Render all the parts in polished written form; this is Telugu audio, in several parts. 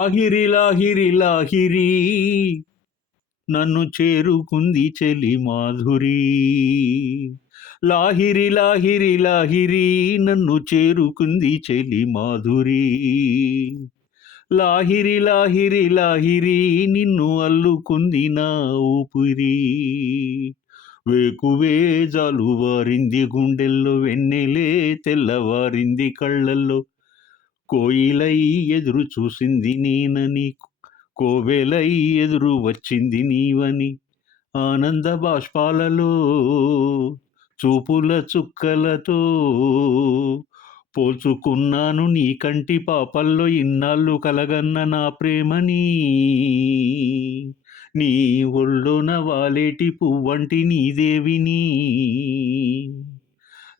లాహిరి లాహిరి లాహిరి నన్ను చేరుకుంది చెలి మాధురి. లాహిరి లాహిరి లాహిరి నన్ను చేరుకుంది చెలి మాధురి. లాహిరి లాహిరి లాహిరి నిన్ను అల్లుకుంది నా ఊపిరి. వేకువే జాలువారింది గుండెల్లో, వెన్నెలే తెల్లవారింది కళ్ళల్లో. కోయిలై ఎదురు చూసింది నేనని, కోవెలై ఎదురు వచ్చింది నీవని. ఆనంద బాష్పాలలో చూపుల చుక్కలతో పోల్చుకున్నాను నీ కంటి పాపల్లో ఇన్నాళ్ళు కలగన్న నా ప్రేమని. నీ ఒళ్ళోన వాలేటి పువ్వంటి నీ దేవిని.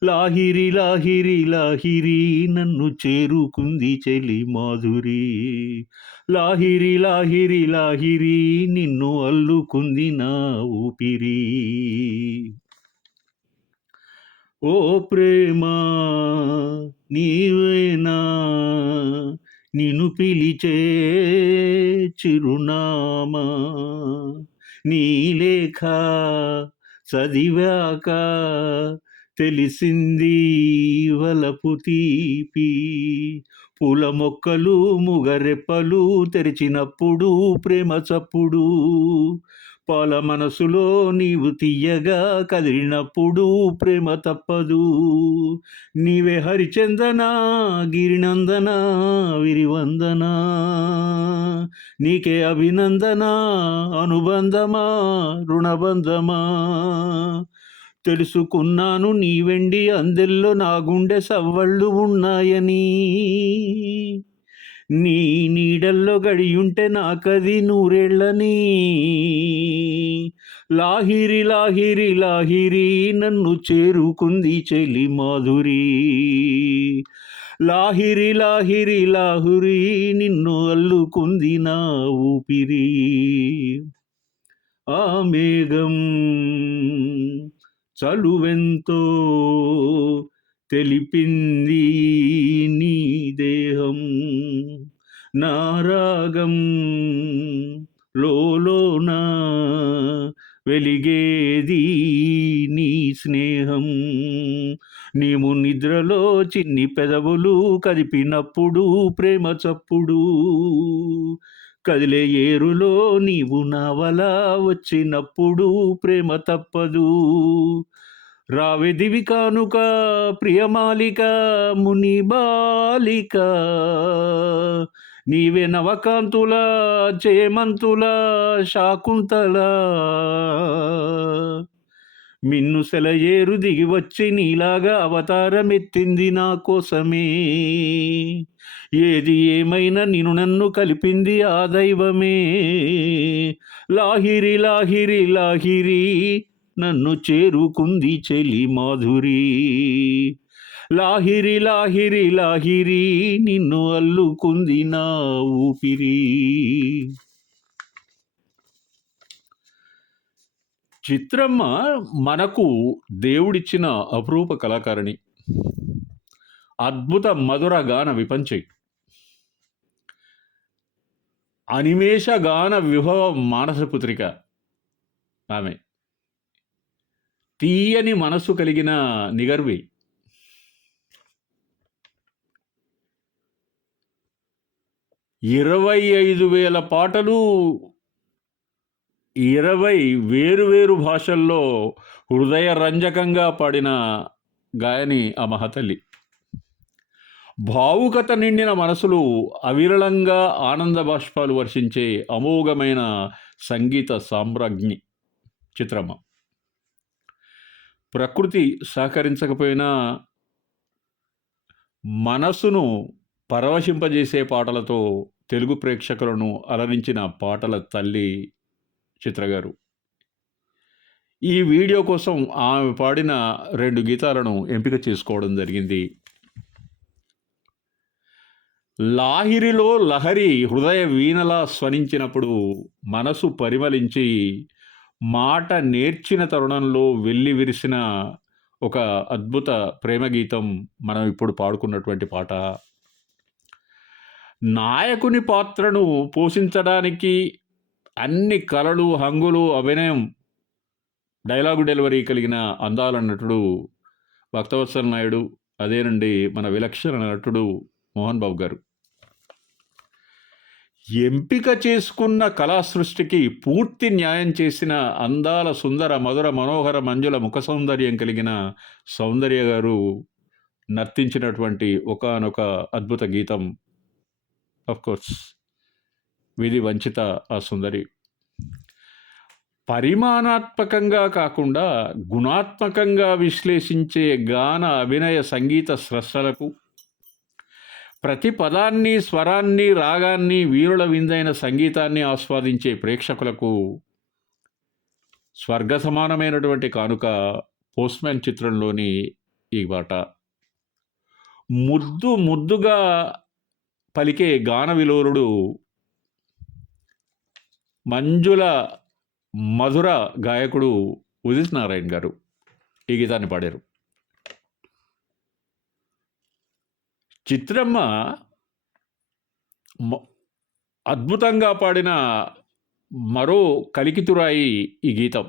లాహిరి లాహిరి లాహిరి నన్ను చేరుకుంది చెలి మాధురి. లాహిరి లాహిరి లాహిరి నిన్ను అల్లుకుంది నా ఊపిరి. ఓ ప్రేమ నీవేనా, నిన్ను పిలిచే చిరునామా. నీ లేఖ చదివాక తెలిసింది వలపు తీపి. పూల మొక్కలు ముగరెప్పలు తెరిచినప్పుడు ప్రేమ చప్పుడు. పాల మనసులో నీవు తీయగా కదిలినప్పుడు ప్రేమ తప్పదు. నీవే హరిచందన గిరినందన విరివందన. నీకే అభినందన అనుబంధమా రుణబంధమా. తెలుసుకున్నాను నీ వెండి అందెల్లో నా గుండె సవ్వళ్ళు ఉన్నాయని. నీ నీడల్లో గడియుంటే నాకది నూరేళ్ళని. లాహిరి లాహిరి లాహిరి నన్ను చేరుకుంది చెలి మాధురి. లాహిరి లాహిరి లాహిరి నిన్ను అల్లుకుంది నా ఊపిరి. ఆ మేఘం చలువెంతో తెలిపింది నీ దేహం. నా రాగం లోలోన వెలిగేది నీ స్నేహం. నీవు నిద్రలో చిన్ని పెదవులు కదిపినప్పుడు ప్రేమ చప్పుడు. కదిలే ఏరులో నీవు నావలా వచ్చినప్పుడు ప్రేమ తప్పదు. రావే దివి కానుక ప్రియమాలిక ముని బాలిక. నీవే నవకాంతుల చేమంతుల శాకుంతల. మిన్ను సెలయేరు దిగి వచ్చి నీలాగా అవతారమెత్తింది నా కోసమే. ఏది ఏమైనా నిన్ను నన్ను కలిపింది ఆ దైవమే. లాహిరి లాహిరి లాహిరి నన్ను చేరుకుంది చెలి మాధురి. లాహిరి లాహిరి లాహిరి నిన్ను అల్లుకుంది నా ఊపిరి. చిత్రమ్మ మనకు దేవుడిచ్చిన అపురూప కళాకారిణి. అద్భుత మధుర గాన విపంచి, అనిమేష గాన విభవ మానసపుత్రిక ఆమె. తీయని మనసు కలిగిన నిగర్వి. 25,000 పాటలు 20 వేరు భాషల్లో హృదయ రంజకంగా పాడిన గాయని ఆ మహతల్లి. భావుకత నిండిన మనసులు అవిరళంగా ఆనంద బాష్పాలు వర్షించే అమోఘమైన సంగీత సామ్రాజ్ఞి చిత్రమ్మ. ప్రకృతి సహకరించకపోయినా మనసును పరవశింపజేసే పాటలతో తెలుగు ప్రేక్షకులను అలరించిన పాటల తల్లి చిత్రగారు. ఈ వీడియో కోసం ఆమె పాడిన 2 గీతాలను ఎంపిక చేసుకోవడం జరిగింది. లాహిరిలో లహరి హృదయ వీణలా స్వనించినప్పుడు మనసు పరిమళించి మాట నేర్చిన తరుణంలో వెళ్ళి విరిసిన ఒక అద్భుత ప్రేమ గీతం మనం ఇప్పుడు పాడుకున్నటువంటి పాట. నాయకుని పాత్రను పోషించడానికి అన్ని కళలు, హంగులు, అభినయం, డైలాగు డెలివరీ కలిగిన అందాల నటుడు భక్తవత్సల నాయుడు. అదేనండి మన విలక్షణ నటుడు మోహన్ బాబు గారు. ఎంపిక చేసుకున్న కళా సృష్టికి పూర్తి న్యాయం చేసిన అందాల సుందర మధుర మనోహర మంజుల ముఖ సౌందర్యం కలిగిన సౌందర్య గారు నర్తించినటువంటి ఒకానొక అద్భుత గీతం కోర్స్ విధి వంచిత ఆ సుందరి. పరిమాణాత్మకంగా కాకుండా గుణాత్మకంగా విశ్లేషించే గాన అభినయ సంగీత స్రష్టలకు, ప్రతి పదాన్ని, స్వరాన్ని, రాగాన్ని, వీరుల విందైన సంగీతాన్ని ఆస్వాదించే ప్రేక్షకులకు స్వర్గ సమానమైనటువంటి కానుక పోస్ట్‌మ్యాన్ చిత్రంలోని ఈ పాట. ముద్దు ముద్దుగా పలికే గాన విలోలుడు మంజుల మధుర గాయకుడు ఉదిత్ నారాయణ్ గారు ఈ గీతాన్ని పాడారు. చిత్రమ్మ అద్భుతంగా పాడిన మరో కలికితురాయి ఈ గీతం.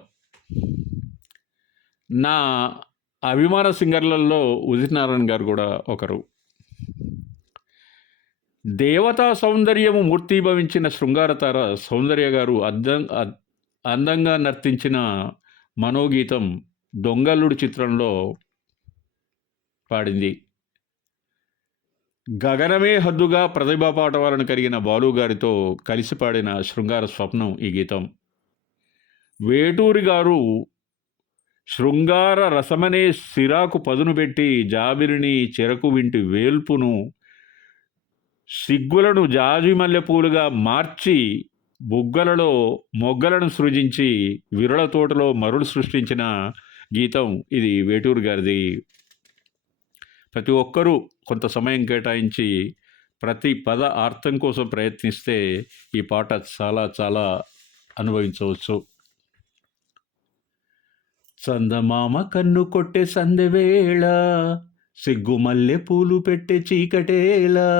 నా అభిమాన సింగర్లలో ఉదిత్ నారాయణ్ గారు కూడా ఒకరు. దేవతా సౌందర్యము మూర్తీభవించిన శృంగారతార సౌందర్య గారు అందంగా నర్తించిన మనోగీతం దొంగల్లుడు చిత్రంలో పాడింది. గగనమే హద్దుగా ప్రతిభా పాటవాలను కలిగిన బాలు గారితో కలిసి పాడిన శృంగార స్వప్నం ఈ గీతం. వేటూరి గారు శృంగార రసమనే సిరాకు పదును పెట్టి జాబిరిని చెరకు వింటి వేల్పును సిగ్గులను జాజి మల్లెపూలుగా మార్చి బుగ్గలలో మొగ్గలను సృజించి విరళ తోటలో మరులు సృష్టించిన గీతం ఇది వేటూరు గారిది. ప్రతి ఒక్కరూ కొంత సమయం కేటాయించి ప్రతి పద అర్థం కోసం ప్రయత్నిస్తే ఈ పాట చాలా చాలా అనుభవించవచ్చు. చందమామ కన్ను కొట్టే సందెవేళ, సిగ్గుమల్లె పూలు పెట్టే చీకటేలా,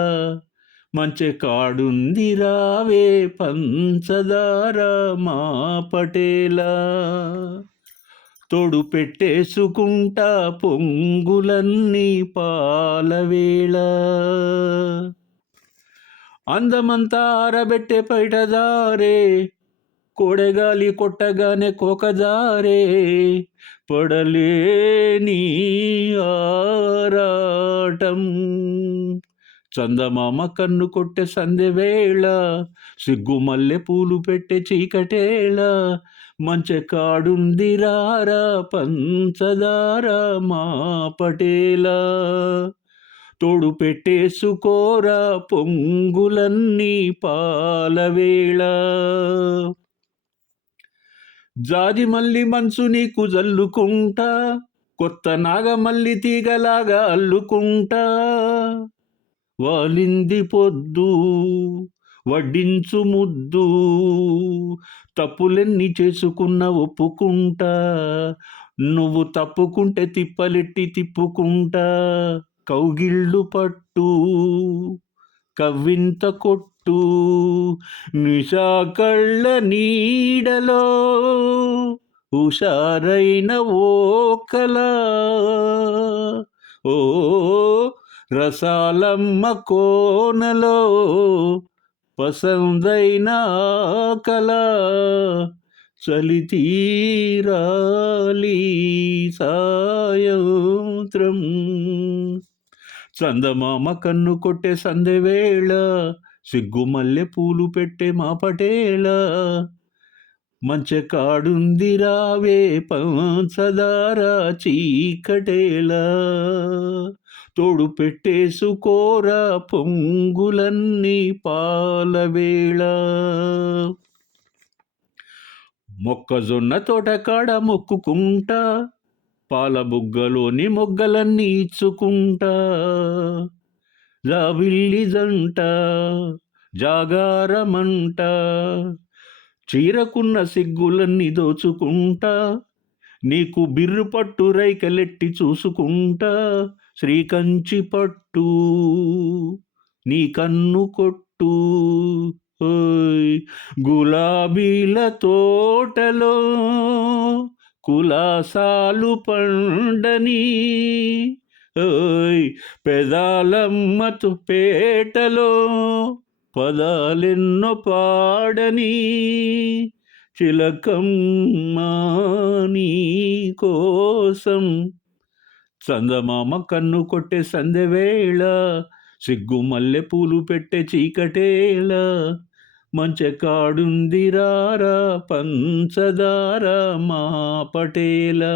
మంచె కాడుంది రావే పంచదార మా పటేలా, తోడు పెట్టేసుకుంటా పొంగులన్నీ పాలవేళ, అందమంతా ఆరబెట్టే పైటదారే, కోడెగాలి కొట్టగానే కోకజారే, పడలేని ఆరాటం, చందమామ కన్ను కొట్టే సందెవేళ, సిగ్గుమల్లె పూలు పెట్టే చీకటేళ, మంచె కాడుంది రారా పంచదార మా పటేలా, తోడు పెట్టేసుకోరా పొంగులన్నీ పాలవేళ, జాజి మల్లి మంచు నీకు జల్లుకుంటా, కొత్త నాగమల్లి తీగలాగా అల్లుకుంటా, వాలింది పొద్దు వడ్డించు ముద్దు, తప్పులెన్ని చేసుకున్న ఒప్పుకుంటా, నువ్వు తప్పుకుంటే తిప్పలెట్టి తిప్పుకుంటా, కౌగిళ్ళు పట్టు కవ్వింత కొట్టు, నిశా కళ్ళ నీడలో హుషారైన ఓ కళ, ఓ రసాలమ్మ కోనలో పసందైన కళ, చలి తీరాలి సాయంత్రం, చందమామ కన్ను కొట్టే సందెవేళ, సిగ్గుమల్లె పూలు పెట్టే మా పటేళ, మంచె కాడుంది రావే పంచదార చీకటేళ, తోడు పెట్టేసుకోరా పొంగులన్నీ పాలవేళ, మొక్కజొన్న తోట కాడ మొక్కుకుంటా, పాల బుగ్గలోని మొగ్గలన్నీ ఇచ్చుకుంటా, జాబిల్లి జంట జాగారమంట, చీరకున్న సిగ్గులన్నీ దోచుకుంటా, నీకు బిర్రు పట్టు రైకలెట్టి చూసుకుంటా, శ్రీకంచి పట్టు నీ కన్ను కొట్టు ఓయ్ గులాబీల తోటలో కులాసాలు పండని ఓయ్ పెదాలమ్మతు పేటలో పదాలెన్నో పాడని చిలకమ్మా నీ కోసం చందమామ కన్ను కొట్టే సందెవేళ సిగ్గు మల్లె పూలు పెట్టే చీకటేళ మంచెకాడుందిరారా పంచదార మా పటేలా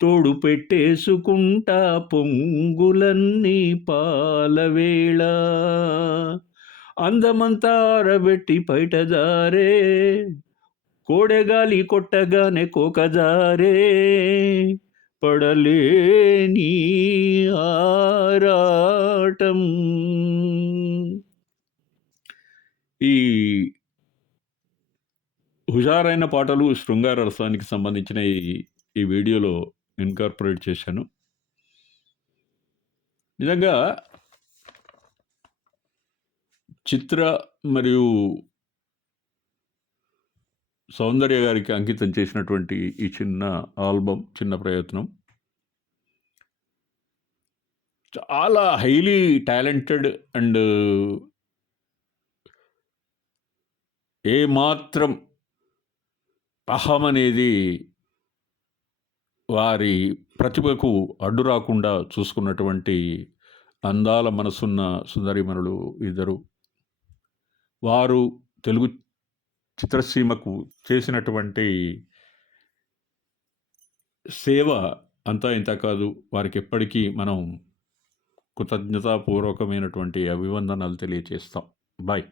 తోడు పెట్టేసుకుంటా పొంగులన్నీ పాలవేళ అందమంతా ఆరబెట్టి బయటదారే కోడెగాలి కొట్టగానే కోకజారే పడలేని ఆరాటం. ఈ హుషారైన పాటలు శృంగార రసానికి సంబంధించిన ఈ వీడియోలో ఇన్కార్పొరేట్ చేశాను. నిజంగా చిత్ర మరియు సౌందర్య గారికి అంకితం చేసినటువంటి ఈ చిన్న ఆల్బమ్, చిన్న ప్రయత్నం చాలా హైలీ టాలెంటెడ్ అండ్ ఏమాత్రం అహం అనేది వారి ప్రతిభకు అడ్డు రాకుండా చూసుకున్నటువంటి అందాల మనసున్న సుందరీమణులు ఇద్దరు. వారు తెలుగు చిత్రసీమకు చేసినటువంటి సేవ అంతా ఇంత కాదు. వారికి ఎప్పటికీ మనం కృతజ్ఞతాపూర్వకమైనటువంటి అభివందనాలు తెలియజేస్తాం. బాయ్.